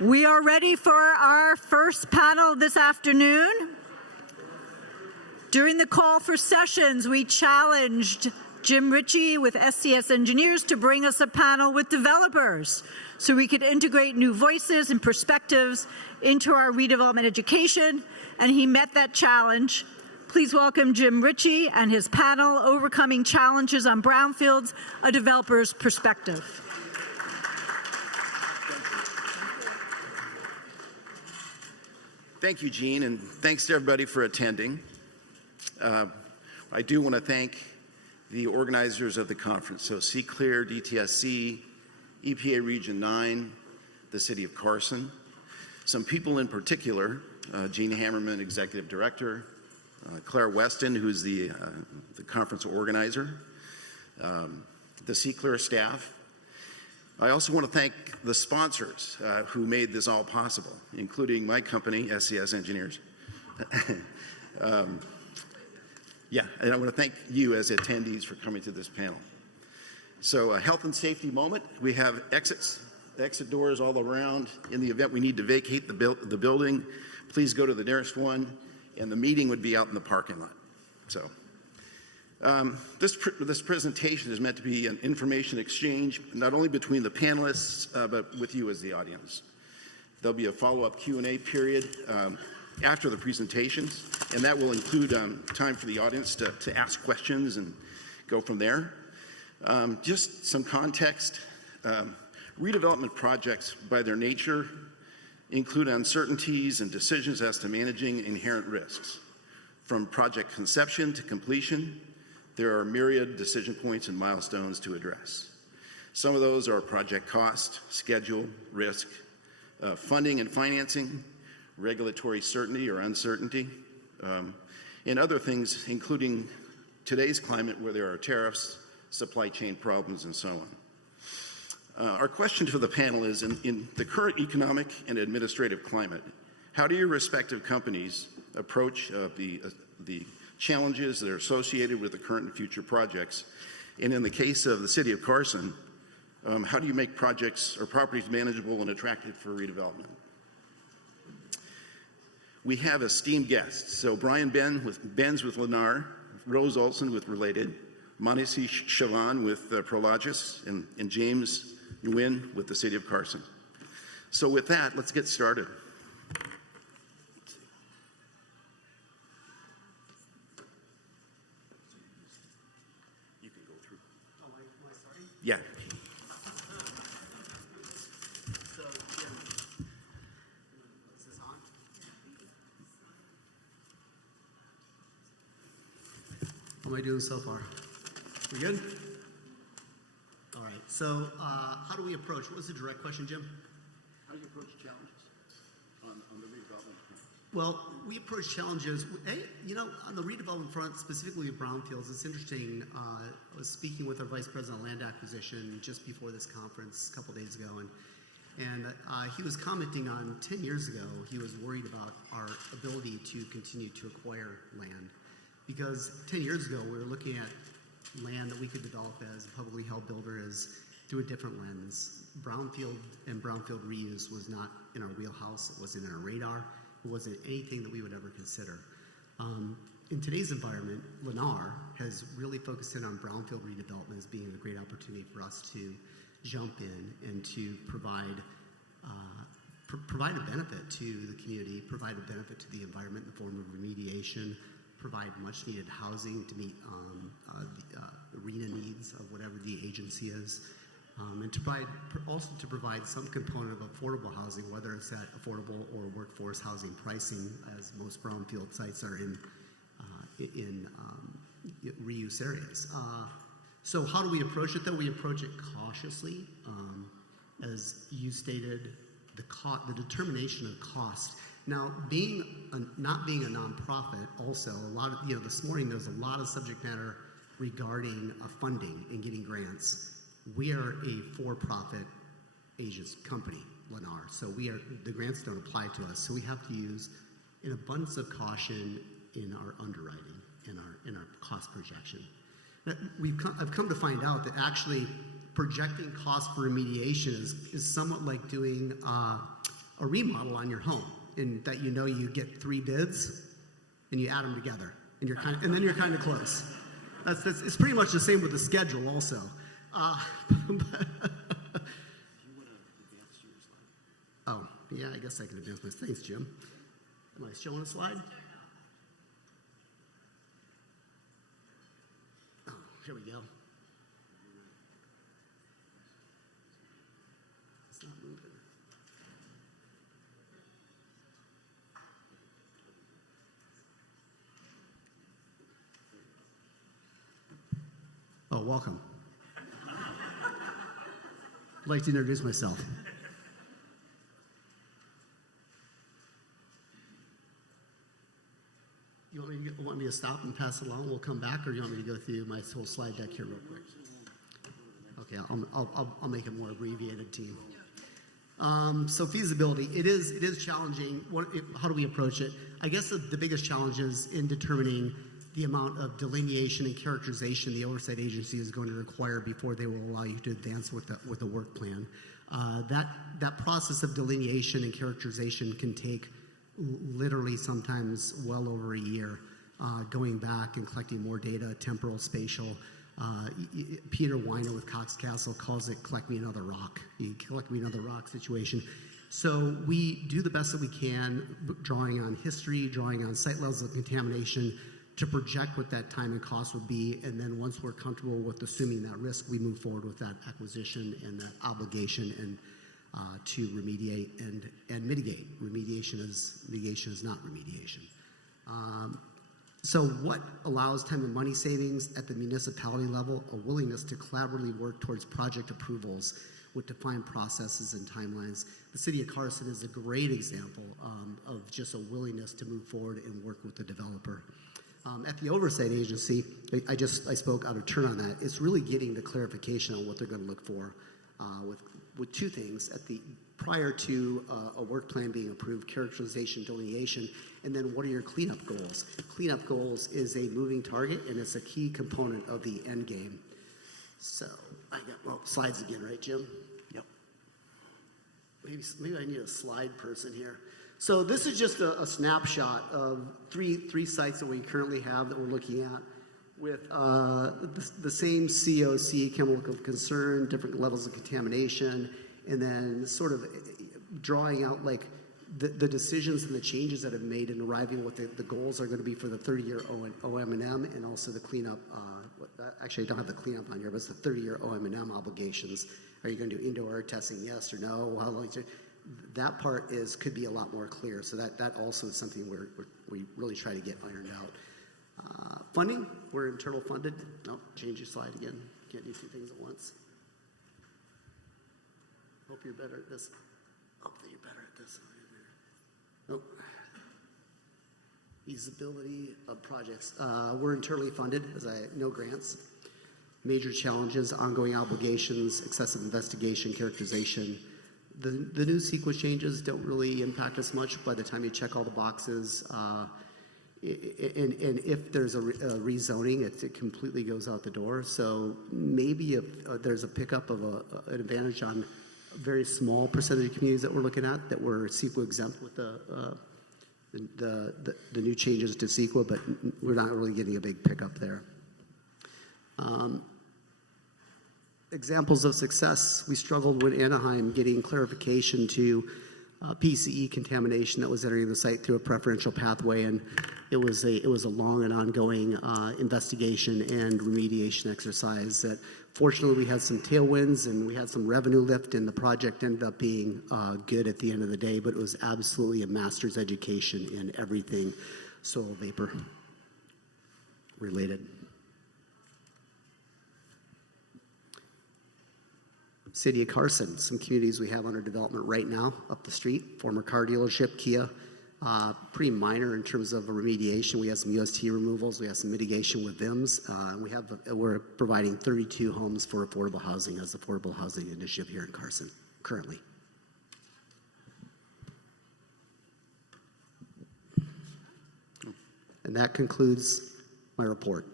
We are ready for our first panel this afternoon. During the call for sessions, we challenged Jim Ritchie with SCS Engineers to bring us a panel with developers so we could integrate new voices and perspectives into our redevelopment education, and he met that challenge. Please welcome Jim Ritchie and his panel, Overcoming Challenges on Brownfields, a Developer's Perspective. Thank you, Jean, and thanks to everybody for attending. I do want to thank the organizers of the conference, so CALRC, DTSC, EPA Region 9, the City of Carson. Some people in particular, Jean Hammerman, Executive Director, Claire Weston, who's the conference organizer, the CALRC staff. I also want to thank the sponsors who made this all possible, including my company, SCS Engineers. Yeah, and I want to thank you as attendees for coming to this panel. So a health and safety moment. We have exit doors all around. In the event we need to vacate the building, please go to the nearest one, and the meeting would be out in the parking lot. So this presentation is meant to be an information exchange, not only between the panelists, but with you as the audience. There'll be a follow-up Q&A period after the presentations, and that will include time for the audience to ask questions and go from there. Just some context. Redevelopment projects, by their nature, include uncertainties and decisions as to managing inherent risks. From project conception to completion, there are myriad decision points and milestones to address. Some of those are project cost, schedule, risk, funding and financing, regulatory certainty or uncertainty, and other things, including today's climate where there are tariffs, supply chain problems, and so on. Our question to the panel is, in the current economic and administrative climate, how do your respective companies approach the challenges that are associated with the current and future projects? And in the case of the City of Carson, how do you make projects or properties manageable and attractive for redevelopment? We have esteemed guests. So Brian Benz with Lennar, Rose Olson with Related, Manasi Chavan with Prologis, and James Nguyen with the City of Carson. So with that, let's get started. You can go through. Oh, am I starting? Yeah. So, Jim, is this on? How am I doing so far? We good? All right. So, how do we approach? What was the direct question, Jim? How do you approach challenges on the redevelopment front? Well, we approach challenges. On the redevelopment front, specifically of Brownfields, it's interesting. I was speaking with our Vice President of Land Acquisition just before this conference a couple days ago, and he was commenting on 10 years ago, he was worried about our ability to continue to acquire land. Because 10 years ago, we were looking at land that we could develop as a publicly held builder as through a different lens. Brownfield and brownfield reuse was not in our wheelhouse. It wasn't in our radar. It wasn't anything that we would ever consider. In today's environment, Lennar has really focused in on brownfield redevelopment as being a great opportunity for us to jump in and to provide a benefit to the community, provide a benefit to the environment in the form of remediation, provide much needed housing to meet the arena needs of whatever the agency is, and to provide some component of affordable housing, whether it's at affordable or workforce housing pricing, as most brownfield sites are in reuse areas. So how do we approach it, though? We approach it cautiously. As you stated, the determination of cost. Now, not being a nonprofit, also a lot of this morning there's a lot of subject matter regarding funding and getting grants. We are a for-profit agents company, Lennar, so the grants don't apply to us. So we have to use an abundance of caution in our underwriting, in our cost projection. I've come to find out that actually projecting cost for remediation is somewhat like doing a remodel on your home, in that you know you get 3 bids and you add them together, and then you're kind of close. It's pretty much the same with the schedule also. Oh, yeah, I guess I can advance my thanks, Jim. Am I showing a slide? Oh, here we go. It's not moving. Oh, welcome. I'd like to introduce myself. You want me to stop and pass it along? We'll come back, or you want me to go through my whole slide deck here real quick? Okay, I'll make it more abbreviated, team. So feasibility, it is challenging. How do we approach it? I guess the biggest challenge is in determining the amount of delineation and characterization the oversight agency is going to require before they will allow you to advance with a work plan. That process of delineation and characterization can take literally sometimes well over a year, going back and collecting more data, temporal, spatial. Peter Weiner with Cox Castle calls it collect me another rock. You collect me another rock situation. So we do the best that we can, drawing on history, drawing on site levels of contamination, to project what that time and cost would be, and then once we're comfortable with assuming that risk, we move forward with that acquisition and that obligation and to remediate and mitigate. Mitigation is not remediation. So what allows time and money savings at the municipality level? A willingness to collaboratively work towards project approvals with defined processes and timelines. The city of Carson is a great example of just a willingness to move forward and work with the developer. At the oversight agency, I spoke out of turn on that. It's really getting the clarification on what they're going to look for with 2 things. Prior to a work plan being approved, characterization, delineation, and then what are your cleanup goals? Cleanup goals is a moving target, and it's a key component of the end game. So I got slides again, right, Jim? Yep. Maybe I need a slide person here. So this is just a snapshot of three sites that we currently have that we're looking at with the same COC, chemical of concern, different levels of contamination, and then sort of drawing out like the decisions and the changes that have made in arriving what the goals are going to be for the 30-year OM&M and also the cleanup. Actually, I don't have the cleanup on here, but it's the 30-year OM&M obligations. Are you going to do indoor air testing? Yes or no? How long? That part could be a lot more clear. So that also is something we really try to get ironed out. Funding, we're internal funded. Nope, change your slide again. Can't do 2 things at once. Hope you're better at this. Hope that you're better at this. Nope. Feasibility of projects. We're internally funded, no grants. Major challenges, ongoing obligations, excessive investigation, characterization. The new sequence changes don't really impact us much by the time you check all the boxes. And if there's a rezoning, it completely goes out the door. So maybe if there's a pickup of an advantage on a very small percentage of communities that we're looking at that were CEQA exempt with the new changes to CEQA, but we're not really getting a big pickup there. Examples of success, we struggled with Anaheim getting clarification to PCE contamination that was entering the site through a preferential pathway, and it was a long and ongoing investigation and remediation exercise that fortunately we had some tailwinds and we had some revenue lift, and the project ended up being good at the end of the day, but it was absolutely a master's education in everything soil vapor related. City of Carson, some communities we have under development right now up the street, former car dealership, Kia, pretty minor in terms of remediation. We have some UST removals, we have some mitigation with VIMs, and we're providing 32 homes for affordable housing as the affordable housing initiative here in Carson currently. And that concludes my report.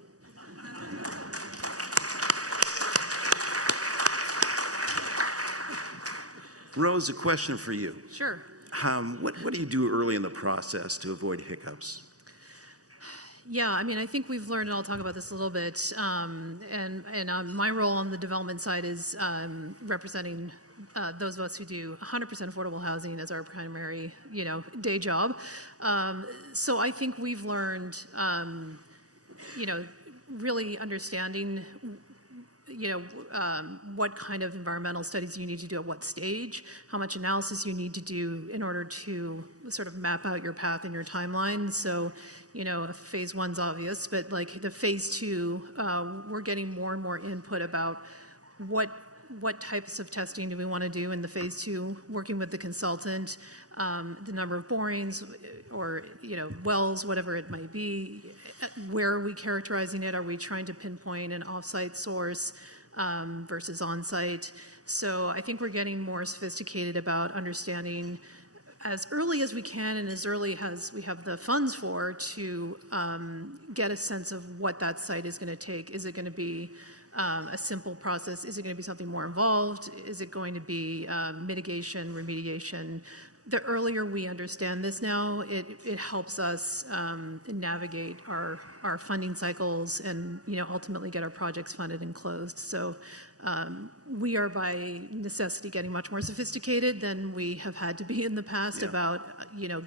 Rose, a question for you. Sure. What do you do early in the process to avoid hiccups? Yeah, I mean, I think we've learned, and I'll talk about this a little bit, my role on the development side is representing those of us who do 100% affordable housing as our primary, day job. So I think we've learned, really understanding, what kind of environmental studies you need to do at what stage, how much analysis you need to do in order to sort of map out your path and your timeline. So, phase one's obvious, but like the phase two, we're getting more and more input about what types of testing do we want to do in the phase two, working with the consultant, the number of borings or, wells, whatever it might be. Where are we characterizing it? Are we trying to pinpoint an off-site source versus on-site? So I think we're getting more sophisticated about understanding as early as we can and as early as we have the funds for to get a sense of what that site is going to take. Is it going to be a simple process? Is it going to be something more involved? Is it going to be mitigation, remediation? The earlier we understand this now, it helps us navigate our funding cycles and ultimately get our projects funded and closed. So we are by necessity getting much more sophisticated than we have had to be in the past about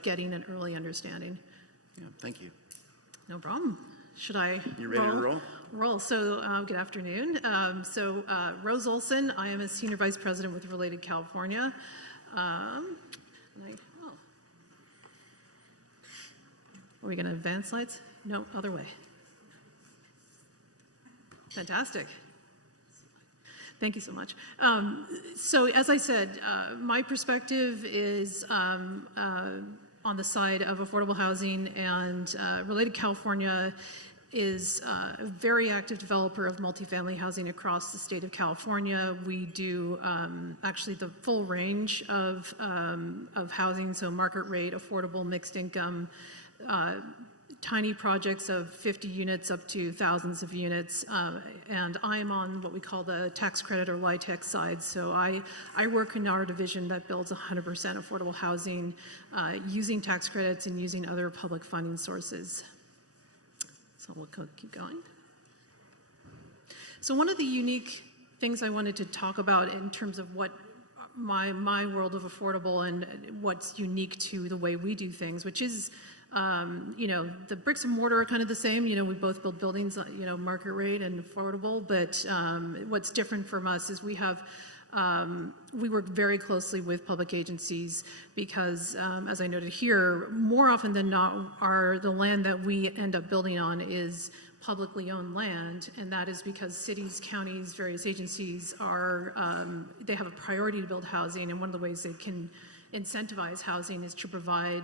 getting an early understanding. Yeah, thank you. No problem. Should I You ready to roll? Roll. So good afternoon. Rose Olson, I am a Senior Vice President with Related California. Are we going to advance slides? No, other way. Fantastic. Thank you so much. So as I said, my perspective is on the side of affordable housing, and Related California is a very active developer of multifamily housing across the state of California. We do actually the full range of housing, so market rate, affordable, mixed income, tiny projects of 50 units up to thousands of units, and I'm on what we call the tax credit or LIHTC side. So I work in our division that builds 100% affordable housing using tax credits and using other public funding sources. So we'll keep going. So one of the unique things I wanted to talk about in terms of what my world of affordable and what's unique to the way we do things, which is the bricks and mortar are kind of the same. We both build buildings, market rate and affordable. But what's different from us is we work very closely with public agencies because, as I noted here, more often than not, the land that we end up building on is publicly owned land, and that is because cities, counties, various agencies they have a priority to build housing, and one of the ways they can incentivize housing is to provide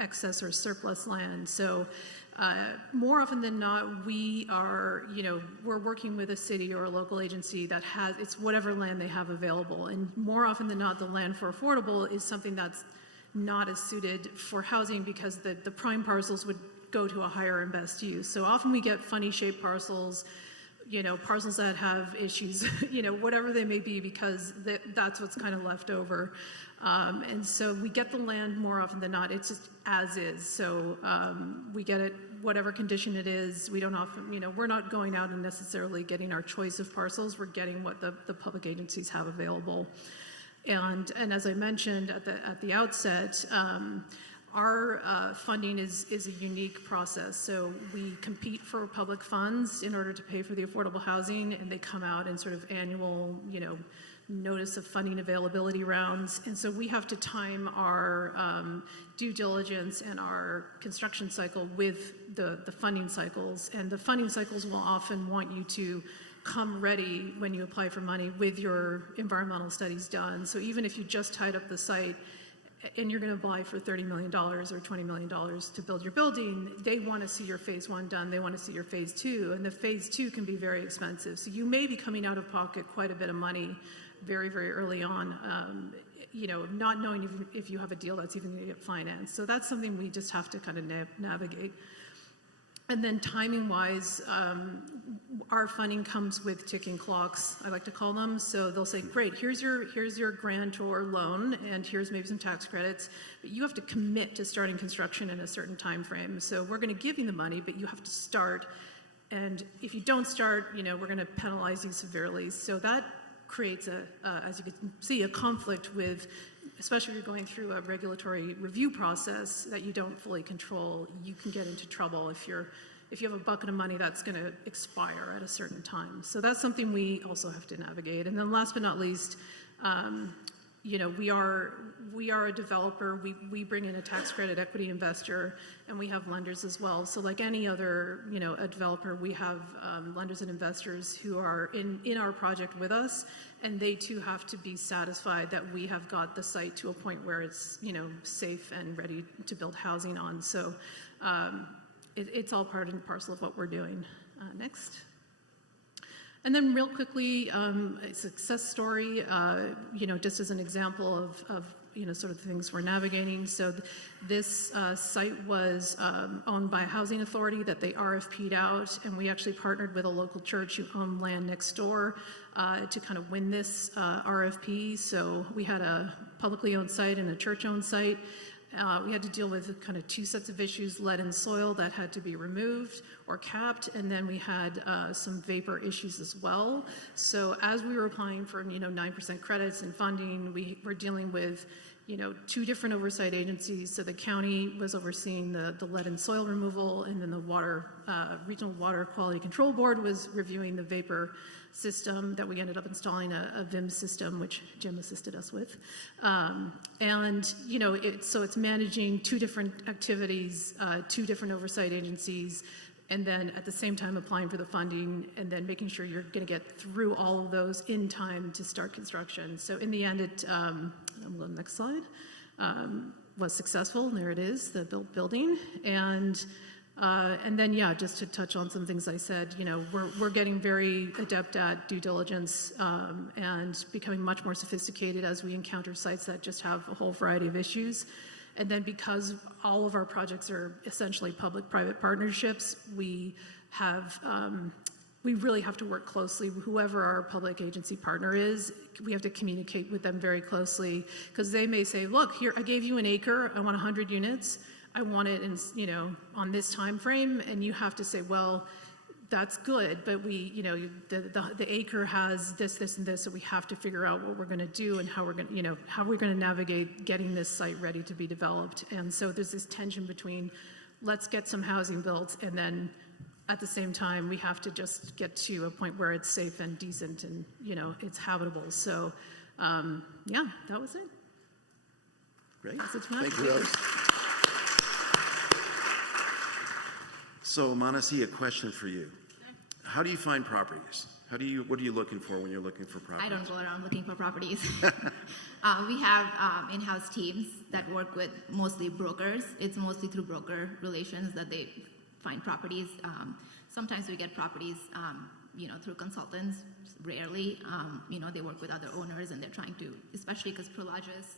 excess or surplus land. So more often than not, we're working with a city or a local agency that it's whatever land they have available, and more often than not, the land for affordable is something that's not as suited for housing because the prime parcels would go to a higher and best use. So often we get funny shaped parcels, parcels that have issues, whatever they may be, because that's what's kind of left over. And so we get the land more often than not. It's just as is. So we get it, whatever condition it is. We don't often, we're not going out and necessarily getting our choice of parcels. We're getting what the public agencies have available. And as I mentioned at the outset, our funding is a unique process. So we compete for public funds in order to pay for the affordable housing, and they come out in sort of annual, notice of funding availability rounds. And so we have to time our due diligence and our construction cycle with the funding cycles. And the funding cycles will often want you to come ready when you apply for money with your environmental studies done. So even if you just tied up the site and you're going to apply for $30 million or $20 million to build your building, they want to see your phase one done. They want to see your phase two, and the phase two can be very expensive. So you may be coming out of pocket quite a bit of money very, very early on, not knowing if you have a deal that's even going to get financed. So that's something we just have to kind of navigate. And then timing-wise, our funding comes with ticking clocks, I like to call them. So they'll say, great, here's your grant or loan, and here's maybe some tax credits, but you have to commit to starting construction in a certain time frame. So we're going to give you the money, but you have to start. And if you don't start, we're going to penalize you severely. So that creates as you can see, a conflict with, especially if you're going through a regulatory review process that you don't fully control. You can get into trouble if you have a bucket of money that's going to expire at a certain time. So that's something we also have to navigate. And then last but not least, we are a developer. We bring in a tax credit equity investor, and we have lenders as well. So like any other, a developer, we have lenders and investors who are in our project with us, and they too have to be satisfied that we have got the site to a point where it's, safe and ready to build housing on. So it's all part and parcel of what we're doing. Next. And then real quickly, a success story, just as an example of sort of the things we're navigating. So this site was owned by a housing authority that they RFP'd out, and we actually partnered with a local church who owned land next door to kind of win this RFP. So we had a publicly owned site and a church-owned site. We had to deal with kind of two sets of issues, lead and soil that had to be removed or capped, and then we had some vapor issues as well. So as we were applying for 9% credits and funding, we were dealing with two different oversight agencies. So the county was overseeing the lead and soil removal, and then the Regional Water Quality Control Board was reviewing the vapor system that we ended up installing a VIM system, which Jim assisted us with. So it's managing two different activities, two different oversight agencies, and then at the same time applying for the funding, and then making sure you're going to get through all of those in time to start construction. So in the end, I'm going to next slide, was successful, and there it is, the built building. And then, just to touch on some things I said, we're getting very adept at due diligence and becoming much more sophisticated as we encounter sites that just have a whole variety of issues. And then because all of our projects are essentially public-private partnerships, we really have to work closely. Whoever our public agency partner is, we have to communicate with them very closely, because they may say, look, here, I gave you an acre, I want 100 units. I want it in, on this time frame, and you have to say, well, that's good, but we, the acre has this, and this, so we have to figure out what we're going to do and how we're going to, navigate getting this site ready to be developed. And so there's this tension between, let's get some housing built, and then at the same time, we have to just get to a point where it's safe and decent and, it's habitable. So, that was it. Great. Thank you, Rose. So, Manasi, a question for you. How do you find properties? What are you looking for when you're looking for properties? I don't go around looking for properties. We have in-house teams that work with mostly brokers. It's mostly through broker relations that they find properties. Sometimes we get properties, through consultants. Rarely, they work with other owners, and they're trying to, especially because Prologis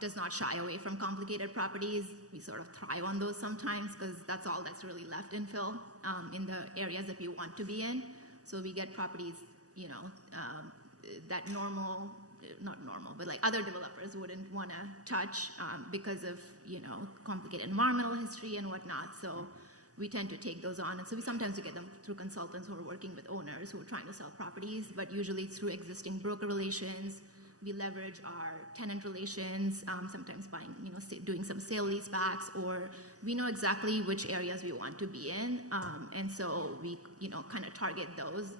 does not shy away from complicated properties. We sort of thrive on those sometimes, because that's all that's really left infill in the areas that we want to be in. So we get properties, that not normal, but like other developers wouldn't want to touch because of, complicated environmental history and whatnot. So we tend to take those on. And so sometimes we get them through consultants who are working with owners who are trying to sell properties, but usually through existing broker relations. We leverage our tenant relations, sometimes buying, doing some sale leasebacks, or we know exactly which areas we want to be in. And so we, kind of target those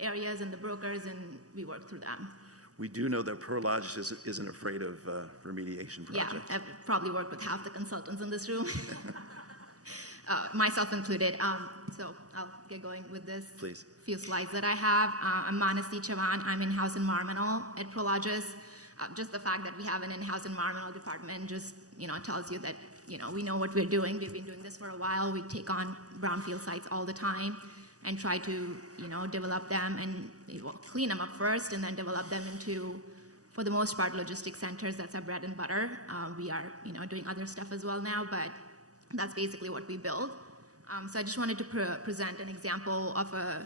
areas and the brokers, and we work through them. We do know that Prologis isn't afraid of remediation projects. Yeah, I've probably worked with half the consultants in this room, myself included. So I'll get going with this. Please. Few slides that I have. I'm Manasi Chavan. I'm in-house environmental at Prologis. Just the fact that we have an in-house environmental department just, tells you that, we know what we're doing. We've been doing this for a while. We take on brownfield sites all the time and try to, develop them and clean them up first, and then develop them into, for the most part, logistics centers. That's our bread and butter. We are, doing other stuff as well now, but that's basically what we build. So I just wanted to present an example of a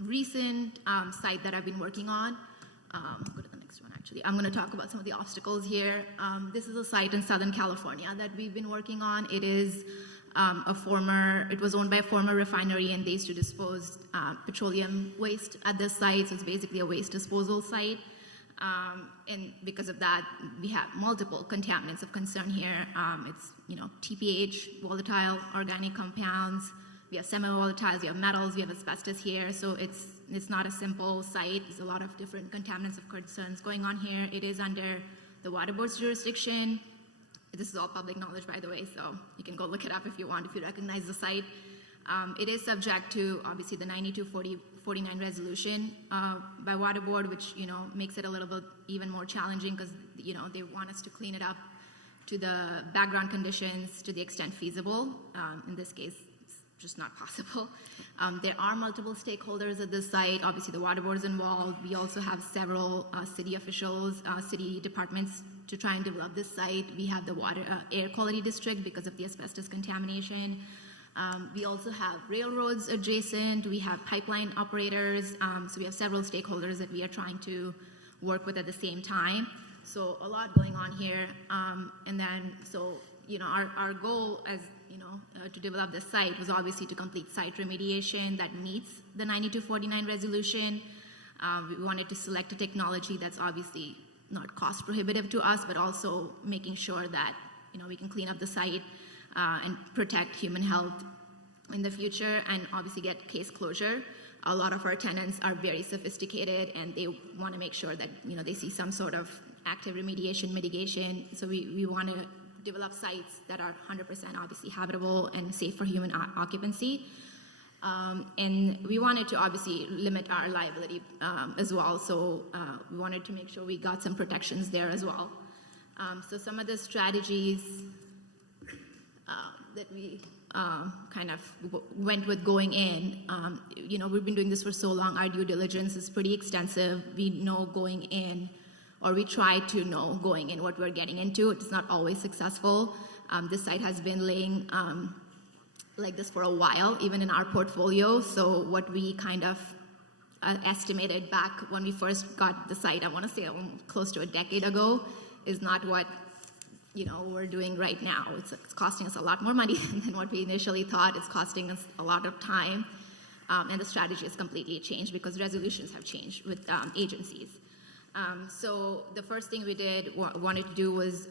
recent site that I've been working on. Go to the next one, actually. I'm going to talk about some of the obstacles here. This is a site in Southern California that we've been working on. It is it was owned by a former refinery, and they used to dispose petroleum waste at this site, so it's basically a waste disposal site. And because of that, we have multiple contaminants of concern here. It's, TPH, volatile organic compounds. We have semi-volatiles, we have metals, we have asbestos here. So it's not a simple site. There's a lot of different contaminants of concerns going on here. It is under the Water Board's jurisdiction. This is all public knowledge, by the way, so you can go look it up if you want, if you recognize the site. It is subject to, obviously, the 9249 resolution by Water Board, which, makes it a little bit even more challenging because, they want us to clean it up to the background conditions to the extent feasible. In this case, it's just not possible. There are multiple stakeholders at this site. Obviously, the Water Board is involved. We also have several city officials, city departments to try and develop this site. We have the air quality district because of the asbestos contamination. We also have railroads adjacent. We have pipeline operators. So we have several stakeholders that we are trying to work with at the same time. So a lot going on here. And then, our goal as, to develop this site was obviously to complete site remediation that meets the 9249 resolution. We wanted to select a technology that's obviously not cost prohibitive to us, but also making sure that, we can clean up the site and protect human health in the future and obviously get case closure. A lot of our tenants are very sophisticated and they want to make sure that, they see some sort of active remediation, mitigation. So we want to develop sites that are 100% obviously habitable and safe for human occupancy. And we wanted to obviously limit our liability as well. So we wanted to make sure we got some protections there as well. So some of the strategies that we kind of went with going in, we've been doing this for so long. Our due diligence is pretty extensive. We know going in, or we try to know going in what we're getting into. It's not always successful. This site has been laying like this for a while, even in our portfolio. So what we kind of estimated back when we first got the site, I want to say close to a decade ago, is not what we're doing right now. It's costing us a lot more money than what we initially thought. It's costing us a lot of time, and the strategy has completely changed because resolutions have changed with agencies. So the first thing we wanted to do was,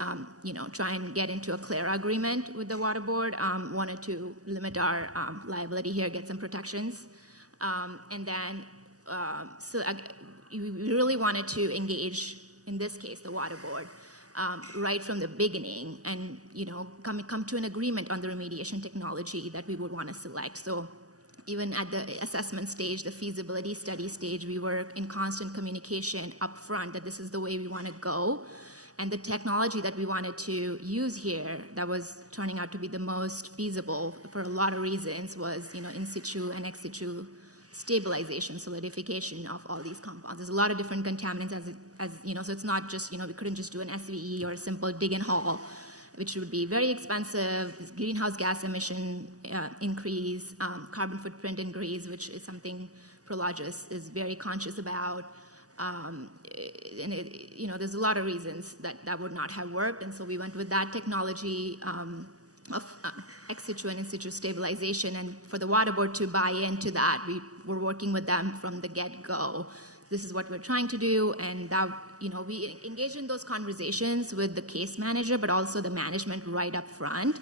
try and get into a CALRC agreement with the Water Board. Wanted to limit our liability here, get some protections, and then we really wanted to engage, in this case, the Water Board. Right from the beginning, and come to an agreement on the remediation technology that we would want to select. So even at the assessment stage, the feasibility study stage, we were in constant communication up front that this is the way we want to go. And the technology that we wanted to use here that was turning out to be the most feasible for a lot of reasons was, in situ and ex situ stabilization, solidification of all these compounds. There's a lot of different contaminants so it's not just, we couldn't just do an SVE or a simple dig and haul, which would be very expensive. This greenhouse gas emission increase, carbon footprint increase, which is something Prologis is very conscious about. And there's a lot of reasons that would not have worked. And so we went with that technology of ex situ and in situ stabilization, and for the Water Board to buy into that, we were working with them from the get-go. This is what we're trying to do, and that, we engaged in those conversations with the case manager, but also the management right up front,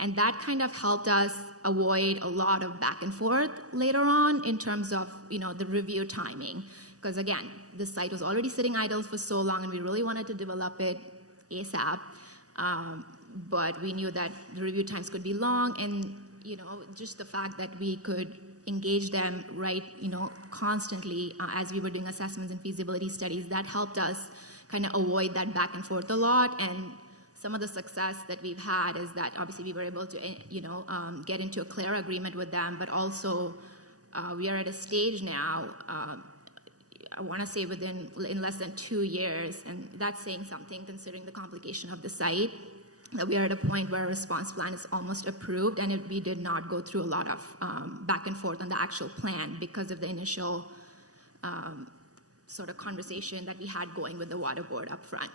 and that kind of helped us avoid a lot of back and forth later on in terms of, the review timing, because again, this site was already sitting idle for so long, and we really wanted to develop it ASAP. But we knew that the review times could be long, and just the fact that we could engage them right, constantly as we were doing assessments and feasibility studies, that helped us kind of avoid that back and forth a lot. And some of the success that we've had is that obviously we were able to, get into a CALRC agreement with them, but also we are at a stage now. I want to say in less than 2 years, and that's saying something considering the complication of the site. that we are at a point where a response plan is almost approved, and we did not go through a lot of back and forth on the actual plan because of the initial sort of conversation that we had going with the water board up front.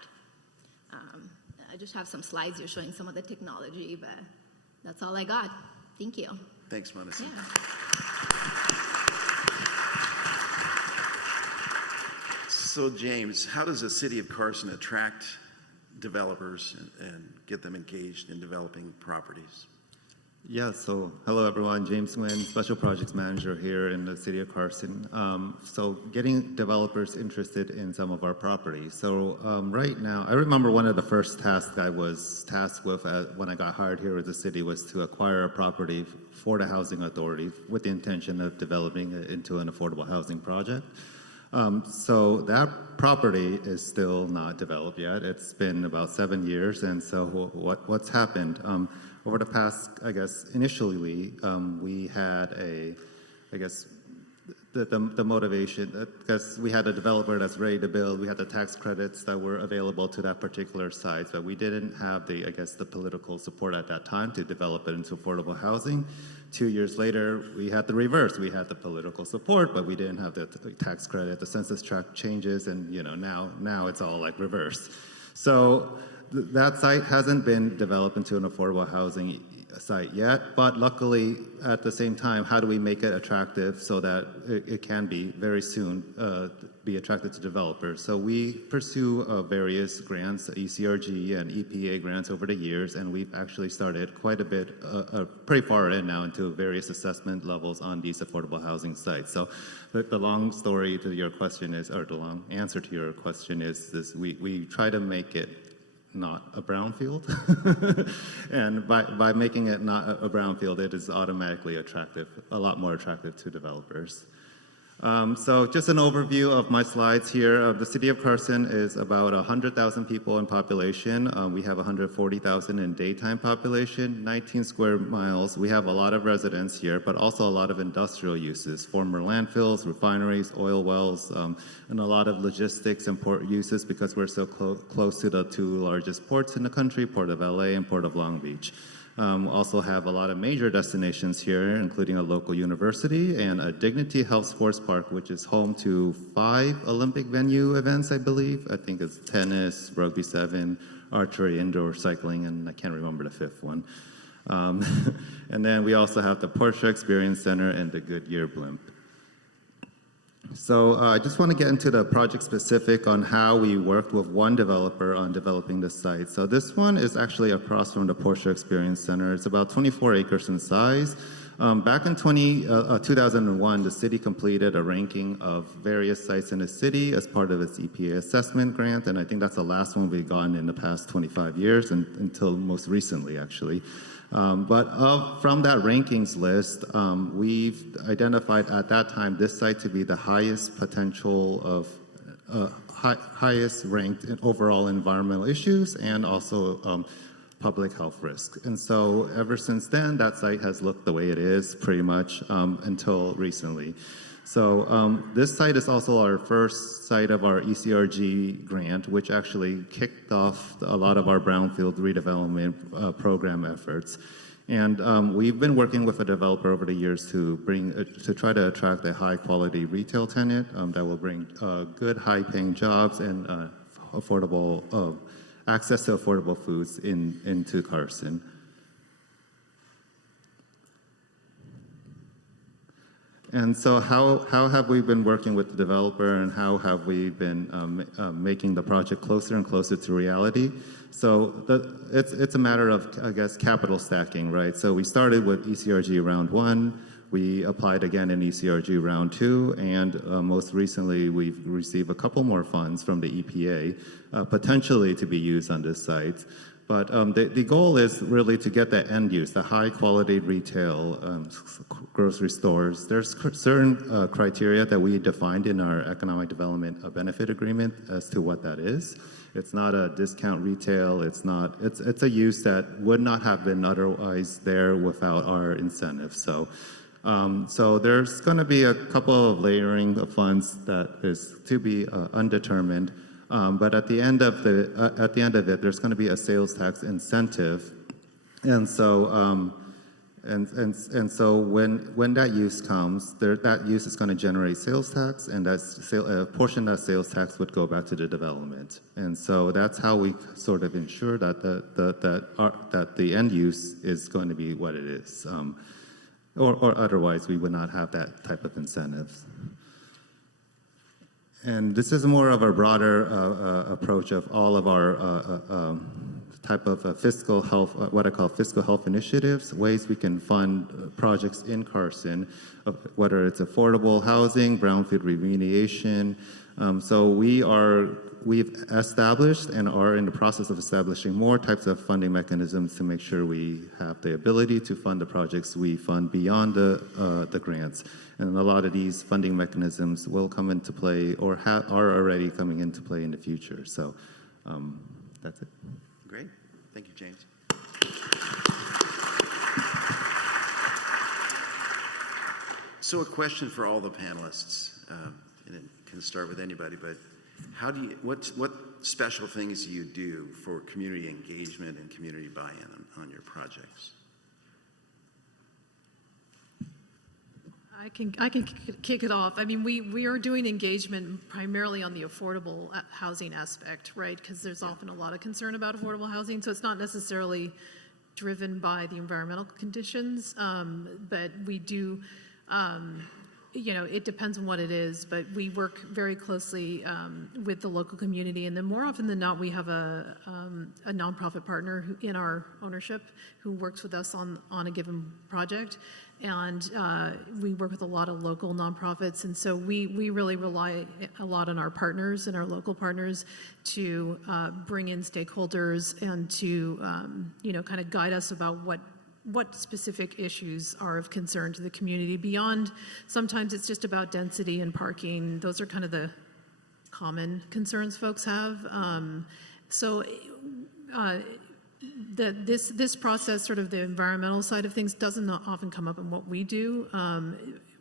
I just have some slides here showing some of the technology, but that's all I got. Thank you. Thanks, Manasi. Yeah. So, James, how does the city of Carson attract developers and get them engaged in developing properties? Yeah, so hello everyone, James Nguyen, Special Projects Manager here in the City of Carson. So getting developers interested in some of our properties. So right now, I remember one of the first tasks I was tasked with when I got hired here with the city was to acquire a property for the Housing Authority with the intention of developing it into an affordable housing project. So that property is still not developed yet. It's been about 7 years, and so what's happened? Over the past, I guess, initially we had the motivation, because we had a developer that's ready to build, we had the tax credits that were available to that particular site, but we didn't have the political support at that time to develop it into affordable housing. 2 years later, we had the reverse. We had the political support, but we didn't have the tax credit. The census tract changes, and now it's all like reverse. So that site hasn't been developed into an affordable housing site yet, but luckily at the same time, how do we make it attractive so that it can be very soon be attracted to developers? So we pursue various grants, ECRG and EPA grants over the years, and we've actually started quite a bit, pretty far in now into various assessment levels on these affordable housing sites. So the long story to your question is, or the long answer to your question is we try to make it not a brownfield, and by making it not a brownfield, it is automatically attractive, a lot more attractive to developers. So just an overview of my slides here. The city of Carson is about 100,000 people in population. We have 140,000 in daytime population, 19 square miles. We have a lot of residents here, but also a lot of industrial uses, former landfills, refineries, oil wells, and a lot of logistics and port uses because we're so close to the two largest ports in the country, Port of LA and Port of Long Beach. Also have a lot of major destinations here, including a local university and a Dignity Health Sports Park, which is home to 5 Olympic venue events, I believe. I think it's tennis, rugby 7, archery, indoor cycling, and I can't remember the 5th one. And then we also have the Porsche Experience Center and the Goodyear Blimp. So I just want to get into the project specific on how we worked with one developer on developing the site. So this one is actually across from the Porsche Experience Center. It's about 24 acres in size. Back in 2001, the city completed a ranking of various sites in the city as part of its EPA assessment grant, and I think that's the last one we've gotten in the past 25 years, until most recently, actually. But from that rankings list, we've identified at that time this site to be the highest potential of highest ranked in overall environmental issues and also public health risks. And so ever since then, that site has looked the way it is pretty much until recently. So this site is also our first site of our ECRG grant, which actually kicked off a lot of our brownfield redevelopment program efforts. And we've been working with a developer over the years to try to attract a high-quality retail tenant that will bring good, high-paying jobs and affordable access to affordable foods into Carson. And so how have we been working with the developer, and how have we been making the project closer and closer to reality? So it's a matter of, I guess, capital stacking, right? So we started with ECRG round 1. We applied again in ECRG round 2, and most recently we've received a couple more funds from the EPA, potentially to be used on this site. But the goal is really to get the end use, the high quality retail grocery stores. There's certain criteria that we defined in our economic development benefit agreement as to what that is. It's not a discount retail. It's a use that would not have been otherwise there without our incentives. So there's going to be a couple of layering of funds that is to be undetermined. But at the end of it, there's going to be a sales tax incentive, and so so when that use comes, that use is going to generate sales tax, and a portion of that sales tax would go back to the development. And so that's how we sort of ensure that that the end use is going to be what it is, or otherwise we would not have that type of incentives. And this is more of a broader approach of all of our type of fiscal health, what I call fiscal health initiatives, ways we can fund projects in Carson, whether it's affordable housing, brownfield remediation. So we've established and are in the process of establishing more types of funding mechanisms to make sure we have the ability to fund the projects we fund beyond the grants. And a lot of these funding mechanisms will come into play or are already coming into play in the future. So that's it. Great. Thank you, James. So a question for all the panelists, and it can start with anybody, but what special things do you do for community engagement and community buy-in on your projects? I can kick it off. I mean, we are doing engagement primarily on the affordable housing aspect, right? Because there's often a lot of concern about affordable housing, so it's not necessarily driven by the environmental conditions, but we do. It depends on what it is, but we work very closely with the local community, and then more often than not, we have a nonprofit partner in our ownership who works with us on a given project, and we work with a lot of local nonprofits, and so we really rely a lot on our partners and our local partners to bring in stakeholders and to kind of guide us about what specific issues are of concern to the community beyond. Sometimes it's just about density and parking. Those are kind of the common concerns folks have. This process, sort of the environmental side of things, doesn't often come up in what we do.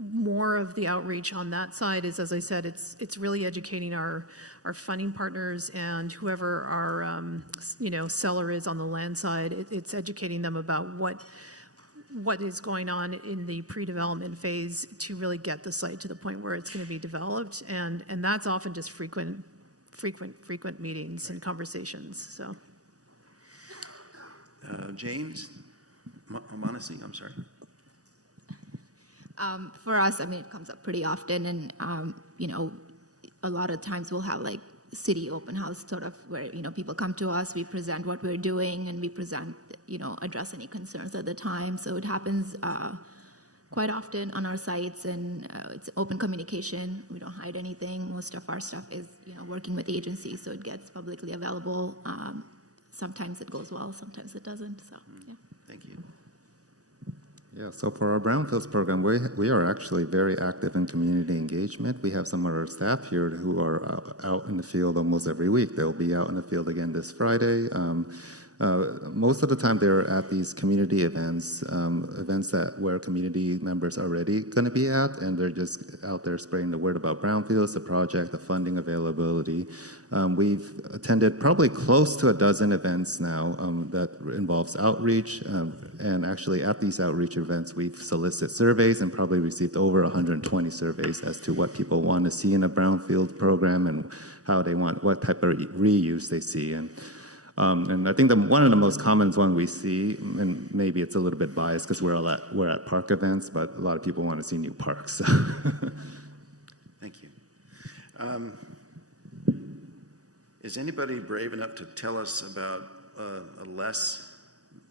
More of the outreach on that side is, as I said, it's really educating our funding partners and whoever our seller is on the land side. It's educating them about what is going on in the pre-development phase to really get the site to the point where it's going to be developed, and that's often just frequent meetings and conversations. So. James, Monesi, I'm sorry. For us, I mean, it comes up pretty often, and a lot of times we'll have like city open house sort of where people come to us, we present what we're doing, and we present, address any concerns at the time. So it happens quite often on our sites, and it's open communication. We don't hide anything. Most of our stuff is working with agencies, so it gets publicly available. Sometimes it goes well, sometimes it doesn't. So yeah. Thank you. Yeah, so for our Brownfields program, we are actually very active in community engagement. We have some of our staff here who are out in the field almost every week. They'll be out in the field again this Friday. Most of the time they're at these community events, where community members are already going to be at, and they're just out there spreading the word about Brownfields, the project, the funding availability. We've attended probably close to a dozen events now that involves outreach, and actually at these outreach events we've solicited surveys and probably received over 120 surveys as to what people want to see in a Brownfield program and how they want, what type of reuse they see. And I think one of the most common ones we see, and maybe it's a little bit biased because we're at park events, but a lot of people want to see new parks. Thank you. Is anybody brave enough to tell us about a less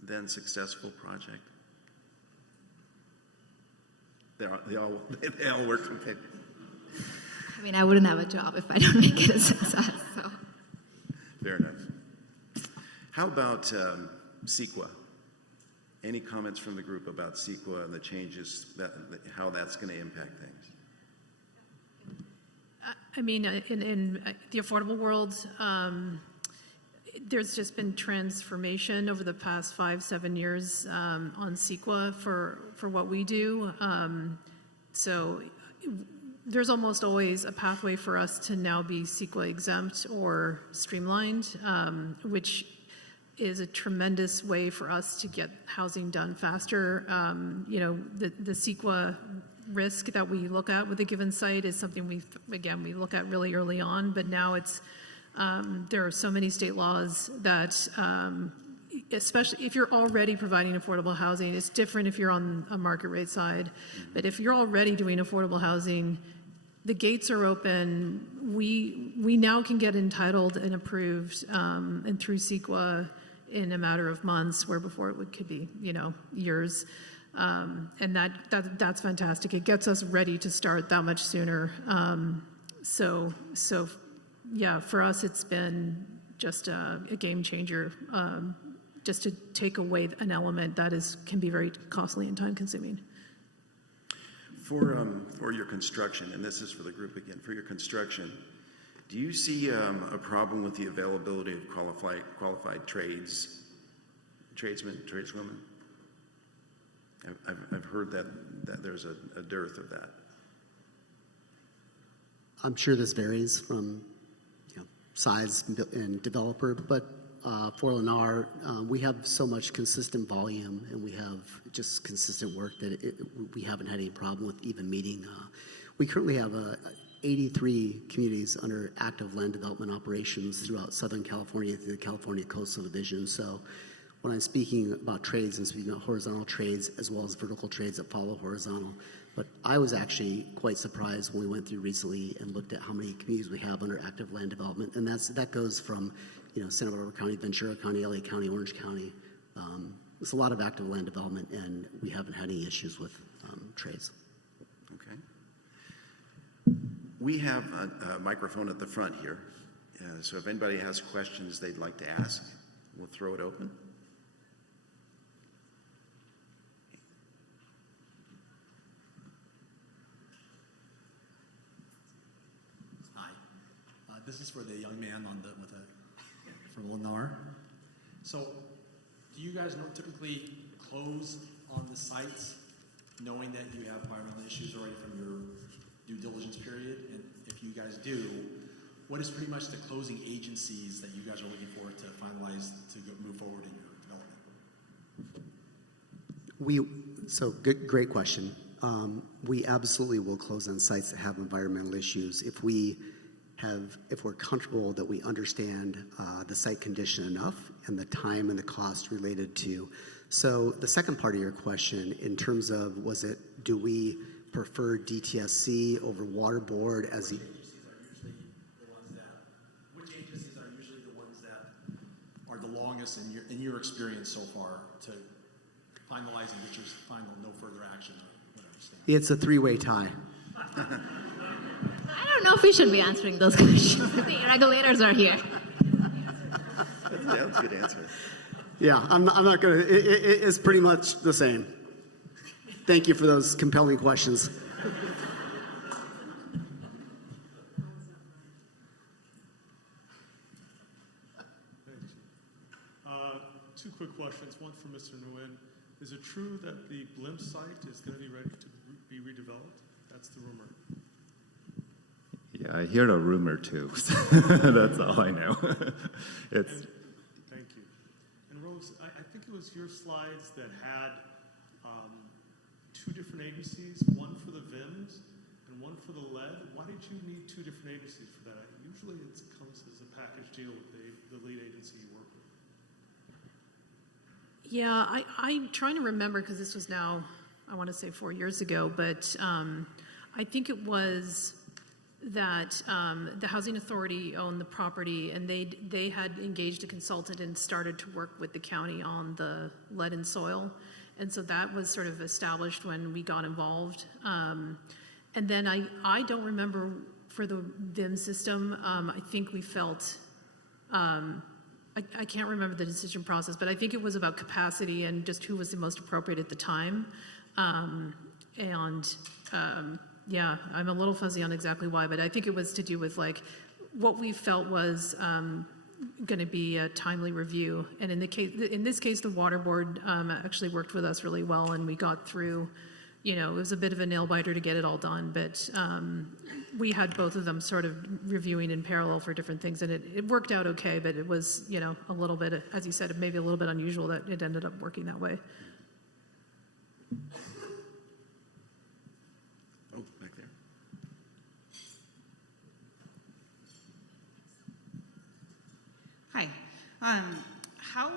than successful project? They all work from paper. I mean, I wouldn't have a job if I don't make it a success. So. Fair enough. How about CEQA? Any comments from the group about CEQA and the changes, how that's going to impact things? I mean, in the affordable world, there's just been transformation over the past 5-7 years on CEQA for what we do. So there's almost always a pathway for us to now be CEQA exempt or streamlined, which is a tremendous way for us to get housing done faster. You know, the CEQA risk that we look at with a given site is something we look at really early on, but now it's, there are so many state laws that, especially if you're already providing affordable housing, it's different if you're on a market rate side, but if you're already doing affordable housing, the gates are open. We now can get entitled and approved and through CEQA in a matter of months, where before could be, you know, years. And that's fantastic. It gets us ready to start that much sooner. So yeah, for us, it's been just a game changer, just to take away an element that can be very costly and time consuming. For your construction, and this is for the group again, for your construction, do you see a problem with the availability of qualified tradesmen, tradeswomen? I've heard that there's a dearth of that. I'm sure this varies from, you know, size and developer, but for Lennar, we have so much consistent volume and we have just consistent work that we haven't had any problem with even meeting. We currently have 83 communities under active land development operations throughout Southern California through the California Coastal Division. So when I'm speaking about trades, I'm speaking about horizontal trades as well as vertical trades that follow horizontal. But I was actually quite surprised when we went through recently and looked at how many communities we have under active land development. And that goes from, you know, Santa Barbara County, Ventura County, LA County, Orange County. There's a lot of active land development, and we haven't had any issues with trades. Okay. We have a microphone at the front here. So if anybody has questions they'd like to ask, we'll throw it open. Hi. This is for the young man from Lennar. So, do you guys typically close on the sites knowing that you have environmental issues already from your due diligence period? And if you guys do, what is pretty much the closing agencies that you guys are looking for to finalize to move forward in your development? Great question. We absolutely will close on sites that have environmental issues if we're comfortable that we understand the site condition enough and the time and the cost related to. So the second part of your question, in terms of do we prefer DTSC over water board as the Which agencies are usually the ones that are the longest in your experience so far to finalize and get your final no further action or whatever? It's a three-way tie. I don't know if we should be answering those questions. The regulators are here. That's a good answer. Yeah, I'm not going to. It's pretty much the same. Thank you for those compelling questions. Two quick questions. One for Mr. Nguyen. Is it true that the Blimp site is going to be ready to be redeveloped? That's the rumor. Yeah, I hear a rumor too. That's all I know. Thank you. And Rose, I think it was your slides that had two different agencies, one for the VIMS and one for the lead. Why did you need two different agencies for that? Usually it comes as a package deal with the lead agency you work with. Yeah, I'm trying to remember because this was now, I want to say 4 years ago, but I think it was that the Housing Authority owned the property and they had engaged a consultant and started to work with the county on the lead and soil. And so that was sort of established when we got involved. And then I don't remember for the VIM system, I think we felt, I can't remember the decision process, but I think it was about capacity and just who was the most appropriate at the time. Yeah, I'm a little fuzzy on exactly why, but I think it was to do with like what we felt was going to be a timely review. And in this case, the water board actually worked with us really well, and we got through, it was a bit of a nail biter to get it all done, but we had both of them sort of reviewing in parallel for different things, and it worked out okay, but it was, a little bit, as you said, maybe a little bit unusual that it ended up working that way. Oh, back there. Hi. How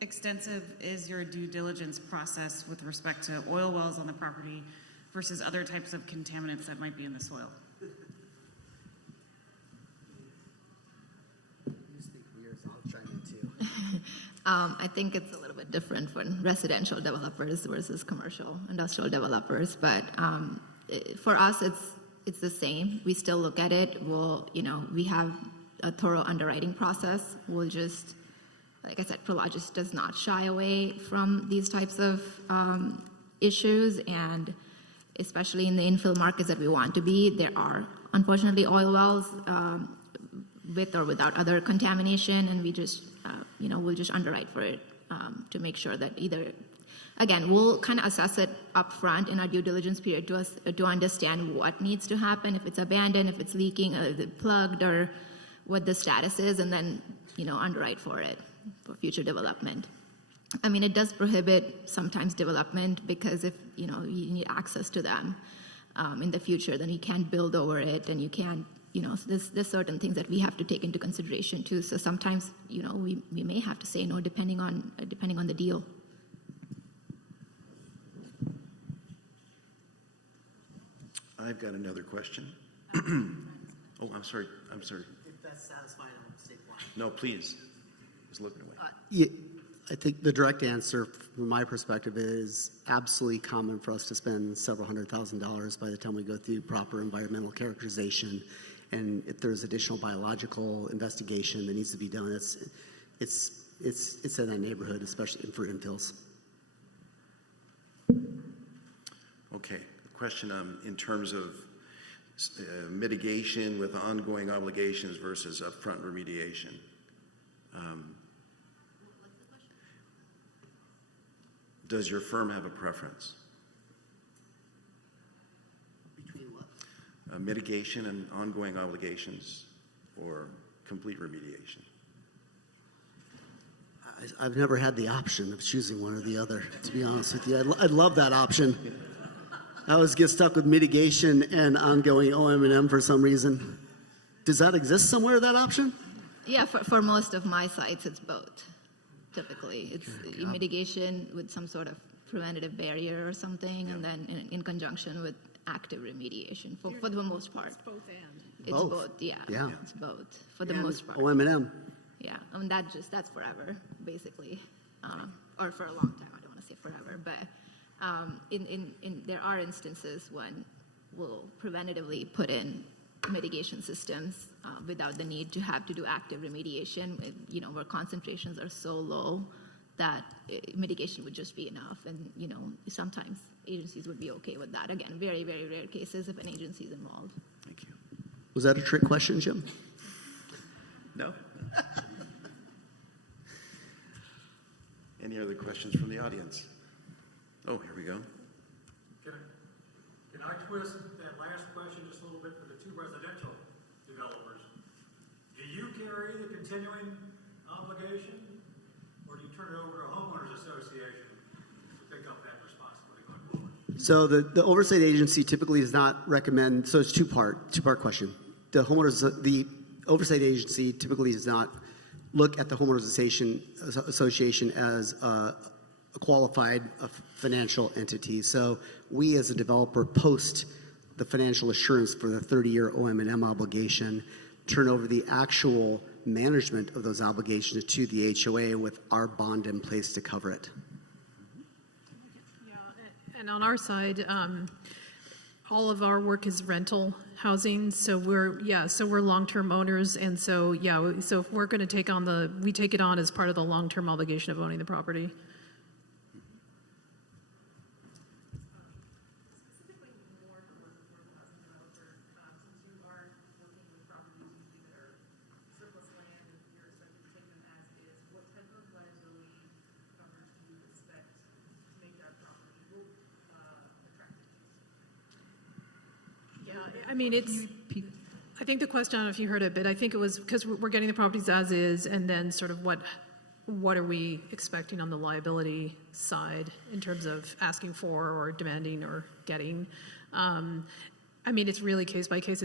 extensive is your due diligence process with respect to oil wells on the property versus other types of contaminants that might be in the soil? I think it's a little bit different for residential developers versus commercial industrial developers, but for us, it's the same. We still look at it. We have a thorough underwriting process. We'll just, like I said, Prologis does not shy away from these types of issues, and especially in the infill markets that we want to be, there are unfortunately oil wells with or without other contamination, and we just, we'll just underwrite for it to make sure that again, we'll kind of assess it up front in our due diligence period to understand what needs to happen, if it's abandoned, if it's leaking, plugged, or what the status is, and then, underwrite for it for future development. I mean, it does prohibit sometimes development because if, you need access to them in the future, then you can't build over it, and you can't, there's certain things that we have to take into consideration too. So sometimes, we may have to say no depending on the deal. I've got another question. Oh, I'm sorry. If that's satisfying, I'll stay quiet. No, please. Just looking away. Yeah, I think the direct answer from my perspective is absolutely common for us to spend several $100,000 by the time we go through proper environmental characterization. And if there's additional biological investigation that needs to be done, it's in that neighborhood, especially for infills. Okay. Question in terms of mitigation with ongoing obligations versus upfront remediation. Does your firm have a preference? Between what? Mitigation and ongoing obligations or complete remediation? I've never had the option of choosing one or the other, to be honest with you. I'd love that option. I always get stuck with mitigation and ongoing OM&M for some reason. Does that exist somewhere, that option? Yeah, for most of my sites, it's both. Typically, it's mitigation with some sort of preventative barrier or something, and then in conjunction with active remediation for the most part. It's both and. It's both, yeah. It's both for the most part. OM&M. Yeah, I mean that's forever, basically, or for a long time. I don't want to say forever, but there are instances when we'll preventatively put in mitigation systems without the need to have to do active remediation. Where concentrations are so low that mitigation would just be enough, and sometimes agencies would be okay with that. Again, very, very rare cases if an agency is involved. Thank you. Was that a trick question, Jim? No. Any other questions from the audience? Oh, here we go. Can I twist that last question just a little bit for the two residential developers? Do you carry the continuing obligation, or do you turn it over to a homeowners association to pick up that responsibility going forward? So the oversight agency typically does not recommend. So it's two-part question. The oversight agency typically does not look at the homeowners association as a qualified financial entity. So we as a developer post the financial assurance for the 30-year OM&M obligation, turn over the actual management of those obligations to the HOA with our bond in place to cover it. Yeah, and on our side, all of our work is rental housing, so we're long-term owners, and so so if we're going to we take it on as part of the long-term obligation of owning the property. I mean, I think the question, I don't know if you heard it, but I think it was because we're getting the properties as is, and then sort of what are we expecting on the liability side in terms of asking for or demanding or getting. I mean, it's really case by case.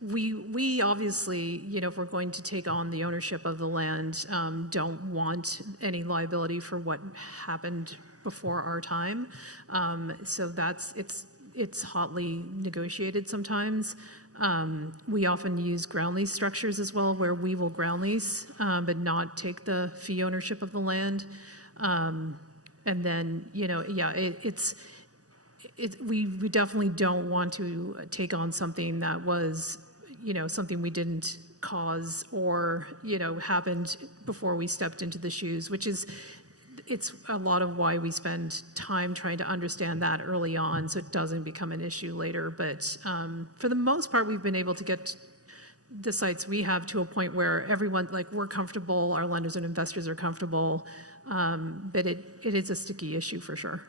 We obviously, you know, if we're going to take on the ownership of the land, don't want any liability for what happened before our time. So it's hotly negotiated sometimes. We often use ground lease structures as well, where we will ground lease, but not take the fee ownership of the land. And then, you know, yeah, we definitely don't want to take on something that was, you know, something we didn't cause or, you know, happened before we stepped into the shoes, it's a lot of why we spend time trying to understand that early on so it doesn't become an issue later. But for the most part, we've been able to get the sites we have to a point where everyone, like, we're comfortable, our lenders and investors are comfortable, but it is a sticky issue for sure.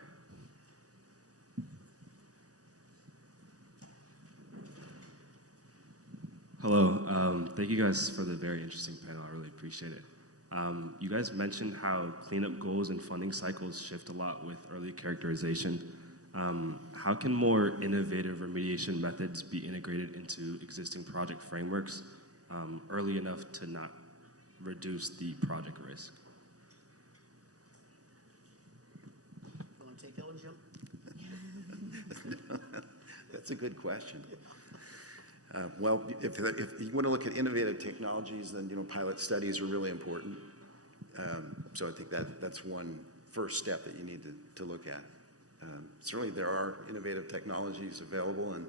Hello, thank you guys for the very interesting panel. I really appreciate it. You guys mentioned how cleanup goals and funding cycles shift a lot with early characterization. How can more innovative remediation methods be integrated into existing project frameworks early enough to not reduce the project risk? You want to take that one, Jim? That's a good question. Well, if you want to look at innovative technologies, then, you know, pilot studies are really important. So I think that's one first step that you need to look at. Certainly there are innovative technologies available, and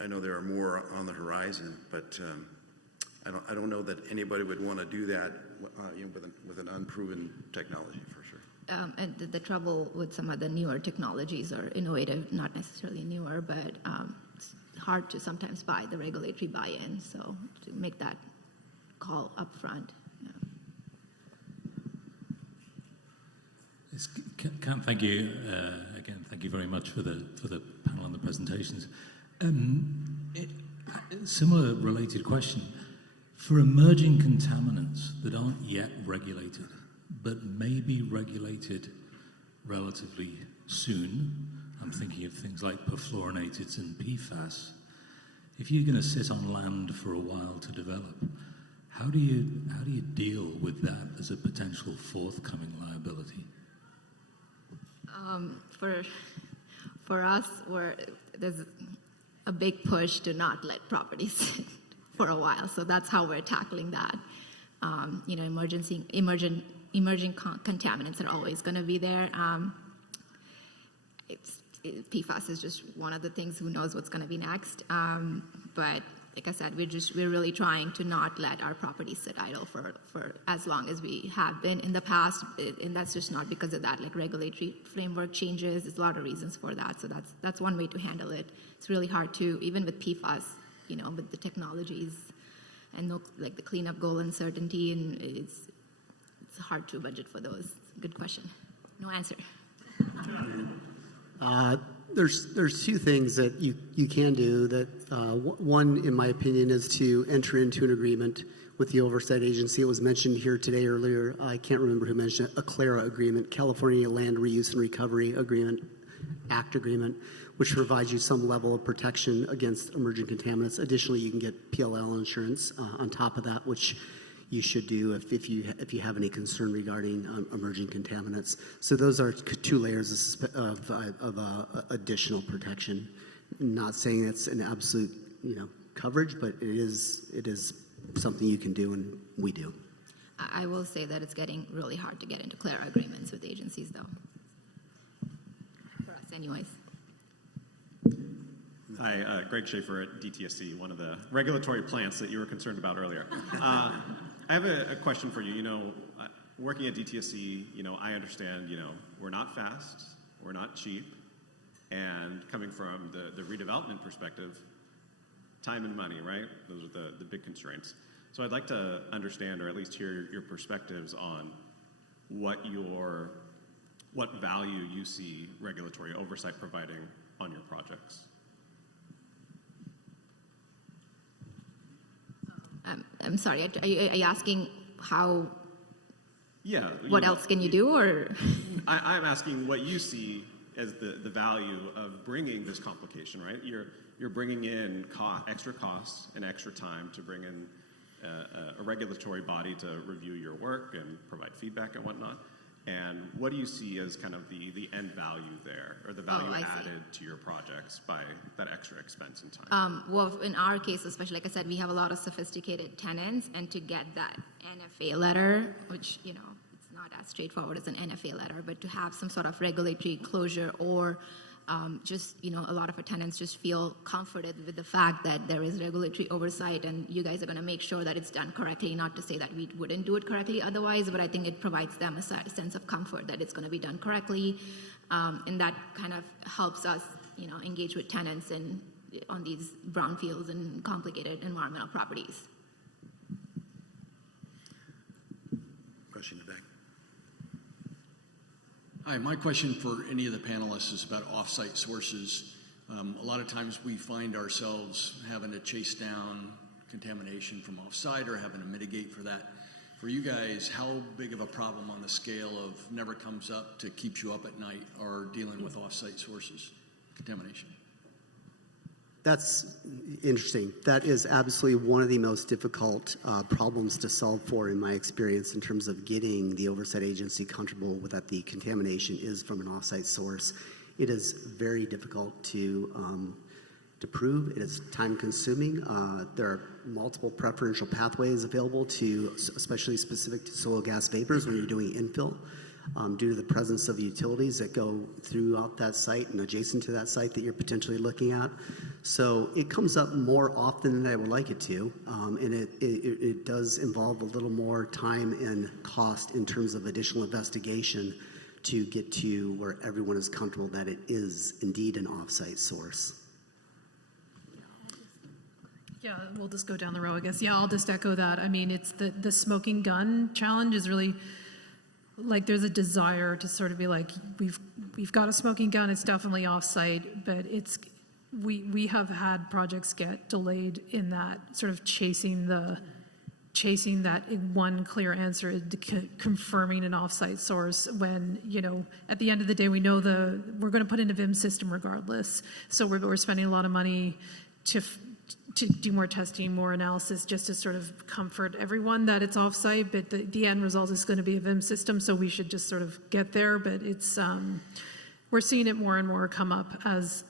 I know there are more on the horizon, but I don't know that anybody would want to do that you know, with an unproven technology, for sure. And the trouble with some of the newer technologies are innovative, not necessarily newer, but it's hard to sometimes buy the regulatory buy-in. So to make that call up front. Yeah. Thank you again. Thank you very much for the panel and the presentations. Similar related question. For emerging contaminants that aren't yet regulated, but may be regulated relatively soon, I'm thinking of things like perfluorinateds and PFAS. If you're going to sit on land for a while to develop, how do you deal with that as a potential forthcoming liability? For us, there's a big push to not let properties sit for a while, so that's how we're tackling that. You know, emerging contaminants are always going to be there. PFAS is just one of the things. Who knows what's going to be next? But like I said, we're really trying to not let our properties sit idle for as long as we have been in the past, and that's just not because of that. Like, regulatory framework changes. There's a lot of reasons for that. So that's one way to handle it. It's really hard to, even with PFAS, you know, with the technologies and like the cleanup goal uncertainty, and it's hard to budget for those. Good question. No answer. There's two things that you can do. That one, in my opinion, is to enter into an agreement with the oversight agency. It was mentioned here today earlier. I can't remember who mentioned it. A CLARA agreement, California Land Reuse and Recovery Agreement, Act agreement, which provides you some level of protection against emerging contaminants. Additionally, you can get PLL insurance on top of that, which you should do if you have any concern regarding emerging contaminants. So those are two layers of additional protection. Not saying it's an absolute, you know, coverage, but it is something you can do, and we do. I will say that it's getting really hard to get into CLARA agreements with agencies, though. For us, anyways. Hi, Greg Schaefer at DTSC, one of the regulatory plants that you were concerned about earlier. I have a question for you. You know, working at DTSC, you know, I understand, you know, we're not fast, we're not cheap, and coming from the redevelopment perspective, time and money, right? Those are the big constraints. So I'd like to understand, or at least hear your perspectives on what your what value you see regulatory oversight providing on your projects. I'm sorry, are you asking how? Yeah. What else can you do, or? I'm asking what you see as the value of bringing this complication, right? You're bringing in extra costs and extra time to bring in a regulatory body to review your work and provide feedback and whatnot. And what do you see as kind of the end value there, or the value added to your projects by that extra expense and time? Well, in our case, especially, like I said, we have a lot of sophisticated tenants, and to get that NFA letter, which, you know, it's not as straightforward as an NFA letter, but to have some sort of regulatory closure, or just, you know, a lot of our tenants just feel comforted with the fact that there is regulatory oversight and you guys are going to make sure that it's done correctly. Not to say that we wouldn't do it correctly otherwise, but I think it provides them a sense of comfort that it's going to be done correctly. And that kind of helps us, you know, engage with tenants on these brownfields and complicated environmental properties. Question in the back. Hi, my question for any of the panelists is about off-site sources. A lot of times we find ourselves having to chase down contamination from off-site or having to mitigate for that. For you guys, how big of a problem on the scale of never comes up to keeps you up at night are dealing with off-site sources, contamination? That's interesting. That is absolutely one of the most difficult problems to solve for, in my experience, in terms of getting the oversight agency comfortable with that the contamination is from an offsite source. It is very difficult to prove. It is time-consuming. There are multiple preferential pathways available to, especially specific to soil gas vapors when you're doing infill. Due to the presence of utilities that go throughout that site and adjacent to that site that you're potentially looking at. So it comes up more often than I would like it to, and it does involve a little more time and cost in terms of additional investigation to get to where everyone is comfortable that it is indeed an off-site source. Yeah, we'll just go down the row, I guess. Yeah, I'll just echo that. I mean, it's the smoking gun challenge is really, like, there's a desire to sort of be like, we've got a smoking gun, it's definitely off-site, but we have had projects get delayed in that sort of chasing that one clear answer, confirming an off-site source, when, you know, at the end of the day, we know we're going to put in a VIM system regardless. So we're spending a lot of money to do more testing, more analysis, just to sort of comfort everyone that it's off-site, but the end result is going to be a VIM system, so we should just sort of get there. But it's we're seeing it more and more come up as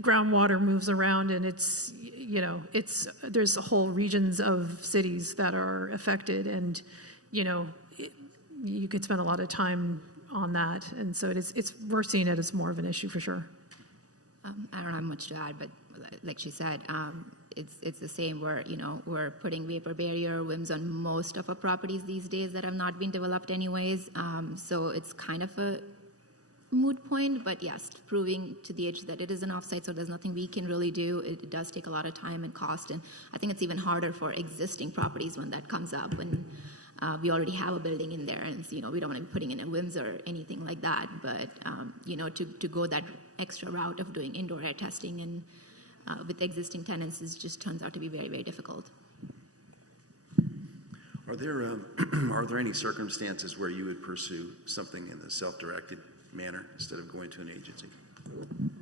groundwater moves around, and it's, you know, there's whole regions of cities that are affected, and, you know, you could spend a lot of time on that, and so we're seeing it as more of an issue for sure. I don't have much to add, but like she said, it's the same. We're putting vapor barrier WIMs on most of our properties these days that have not been developed anyways. So it's kind of a moot point, but yes, proving to the edge that it is an offsite, so there's nothing we can really do. It does take a lot of time and cost, and I think it's even harder for existing properties when that comes up, when we already have a building in there, and, you know, we don't want to be putting in a WIMS or anything like that, but you know, to go that extra route of doing indoor air testing and with existing tenants just turns out to be very, very difficult. Are there any circumstances where you would pursue something in a self-directed manner instead of going to an agency?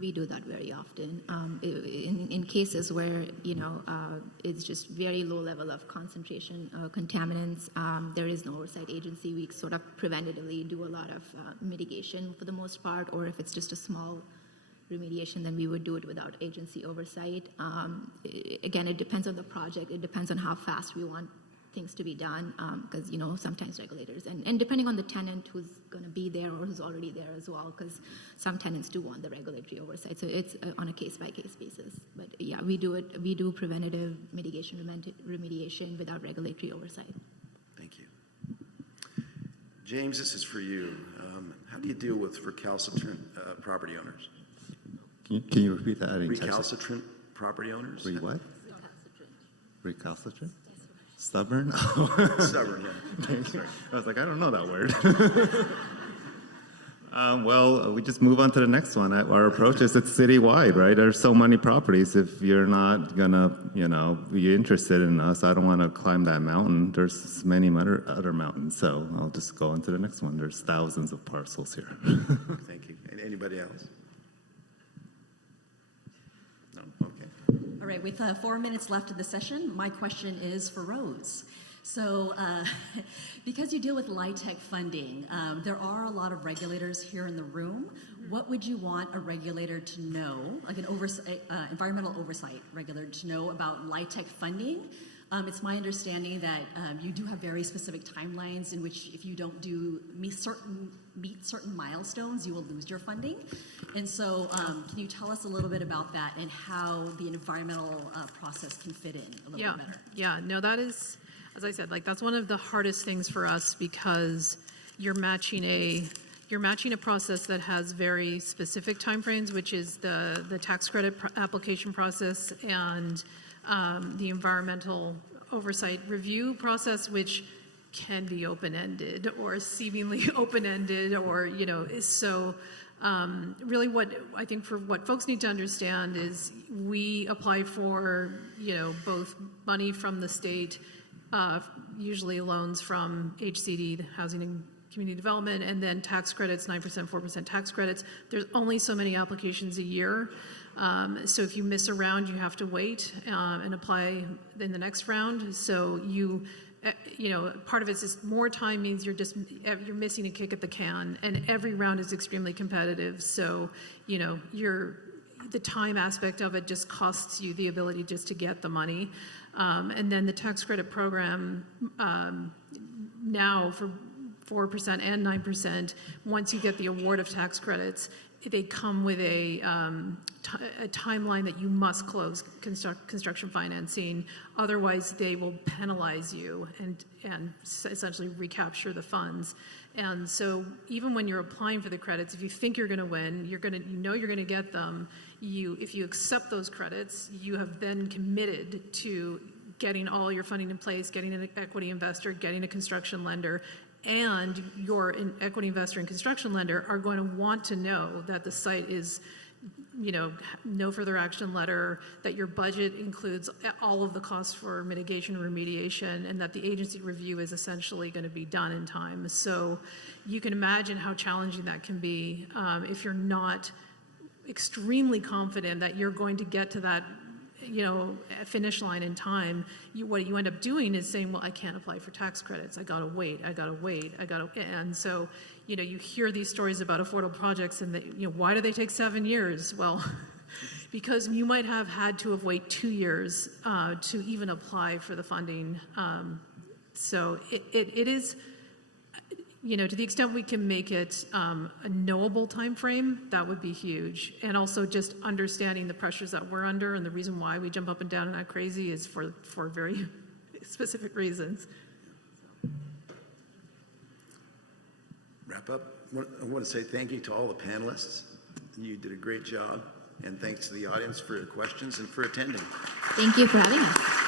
We do that very often. In cases where, you know, it's just very low level of concentration of contaminants, there is no oversight agency. We sort of preventatively do a lot of mitigation for the most part, or if it's just a small remediation, then we would do it without agency oversight. Again, it depends on the project. It depends on how fast we want things to be done, because, you know, sometimes regulators, and depending on the tenant who's going to be there or who's already there as well, because some tenants do want the regulatory oversight. So it's on a case-by-case basis. But yeah, we do preventative mitigation, remediation without regulatory oversight. Thank you. James, this is for you. How do you deal with recalcitrant property owners? Can you repeat that? Recalcitrant property owners? What? Recalcitrant? Stubborn? Stubborn, yeah. I was like, I don't know that word. We just move on to the next one. Our approach is it's citywide, right? There's so many properties. If you're not gonna, be interested in us, I don't want to climb that mountain. There's many other mountains, so I'll just go on to the next one. There's thousands of parcels here. Thank you. Anybody else? No? Okay. All right, with 4 minutes left of the session, my question is for Rose. So because you deal with LIHTC funding, there are a lot of regulators here in the room. What would you want a regulator to know, like an environmental oversight regulator to know about LIHTC funding? It's my understanding that you do have very specific timelines in which if you don't meet certain milestones, you will lose your funding. And so can you tell us a little bit about that and how the environmental process can fit in a little bit better? Yeah, no, that is, as I said, that's one of the hardest things for us because you're matching a process that has very specific timeframes, which is the tax credit application process and the environmental oversight review process, which can be open-ended or seemingly open-ended, or so. Really, what I think for what folks need to understand is we apply for both money from the state. Usually loans from HCD, the Housing and Community Development, and then tax credits, 9%, 4% tax credits. There's only so many applications a year. So if you miss a round, you have to wait and apply in the next round. So part of it is more time means you're missing a kick at the can, and every round is extremely competitive. So, the time aspect of it just costs you the ability just to get the money. And then the tax credit program now for 4% and 9%, once you get the award of tax credits, they come with a timeline that you must close construction financing. Otherwise, they will penalize you and essentially recapture the funds. And so even when you're applying for the credits, if you think you're going to win, you're going to get them. If you accept those credits, you have then committed to getting all your funding in place, getting an equity investor, getting a construction lender, and your equity investor and construction lender are going to want to know that the site is, no further action letter, that your budget includes all of the costs for mitigation and remediation, and that the agency review is essentially going to be done in time. So you can imagine how challenging that can be if you're not extremely confident that you're going to get to that finish line in time. What you end up doing is saying, well, I can't apply for tax credits. I gotta wait. And so, you hear these stories about affordable projects and why do they take 7 years? Well, because you might have had to have waited 2 years to even apply for the funding. So it is, to the extent we can make it a knowable time frame, that would be huge. And also just understanding the pressures that we're under, and the reason why we jump up and down and act crazy is for very specific reasons. Wrap up. I want to say thank you to all the panelists. You did a great job. And thanks to the audience for your questions and for attending. Thank you for having us.